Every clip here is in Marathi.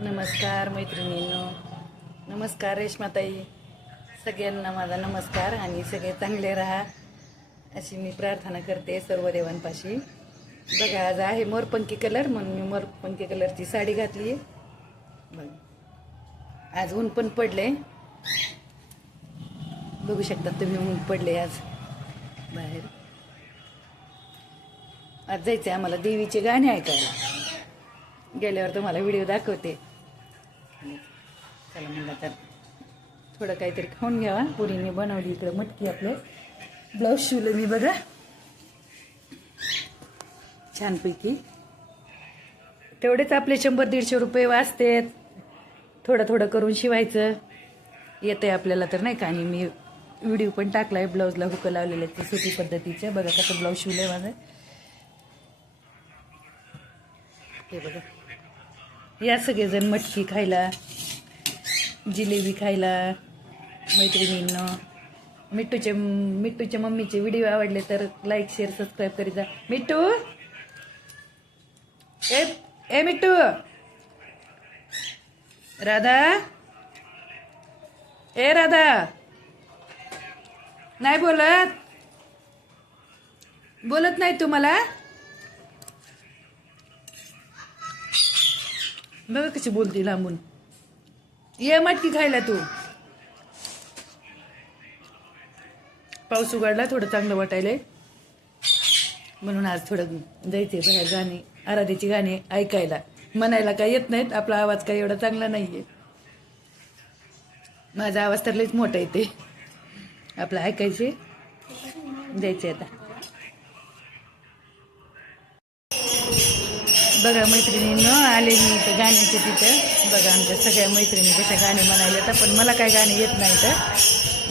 नमस्कार मैत्रिणींनो. नमस्कार रेश्माताई. सगळ्यांना माझा नमस्कार आणि सगळे चांगले राहा अशी मी प्रार्थना करते सर्व देवांपाशी. बघा आज आहे मोरपंखी कलर म्हणून मी मोरपंखी कलरची साडी घातली आहे. आज ऊन पण पडले बघू शकता तुम्ही ऊन पडले आज. बाहेर. आज जायचं आम्हाला देवीचे गाणे ऐकायला. गेल्यावर तुम्हाला व्हिडिओ दाखवते. चला म्हणलं तर थोडं काहीतरी खाऊन घ्यावा. पुरीने बनवली इकडं मटकी आपले. ब्लाऊज शिवलं मी बघा छानपैकी. तेवढेच आपले शंभर दीडशे रुपये वाचतेत. थोडं थोडं करून शिवायचं. येतंय आपल्याला तर नाही का? आणि मी व्हिडिओ पण टाकलाय ब्लाऊजला हुक लावलेले ते सुती पद्धतीचे. बघा कसं ब्लाऊज शिवलं आहे माझं. हे बघा. या सगळेजण मटकी खायला जिलेबी खायला मैत्रिणींनं. मिट्टूचे मिट्टूच्या मम्मीचे व्हिडिओ आवडले तर लाईक शेअर सबस्क्राईब करीत जा. मिट्टू ए ए मिट्टू राधा! ए राधा! नाही बोलत? बोलत नाही तू मला? बघा कशी बोलती लांबून. ये मटकी खायला तू. पाऊस उघडला थोडं चांगलं वाटायलंय. म्हणून आज थोडं जायचंय बाहेर गाणी आराधीची गाणी ऐकायला. म्हणायला काय येत नाहीत आपला आवाज काही एवढा चांगला नाहीये. माझा आवाज तर लईच मोठा येते. आपलं ऐकायचे जायचे आता. बघा मैत्रिणीनं आले मी इथं गाण्याचे तिथं. बघा आमच्या सगळ्या मैत्रिणी कशा गाणे म्हणायला तर पण मला काय गाणे येत नाही तर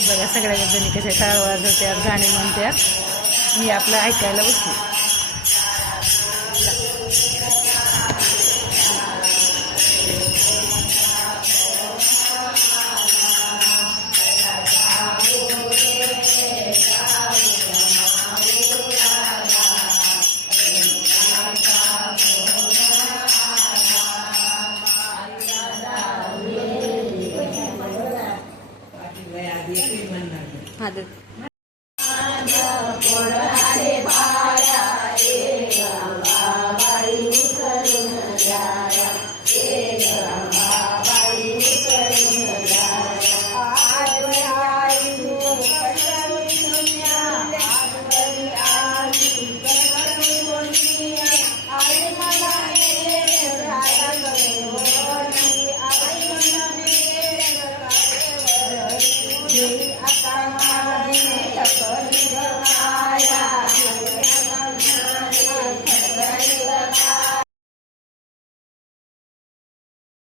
बघा सगळ्या जणी कशा टाळ वाजवत्यात गाणे म्हणतात मी आपलं ऐकायला बसली. या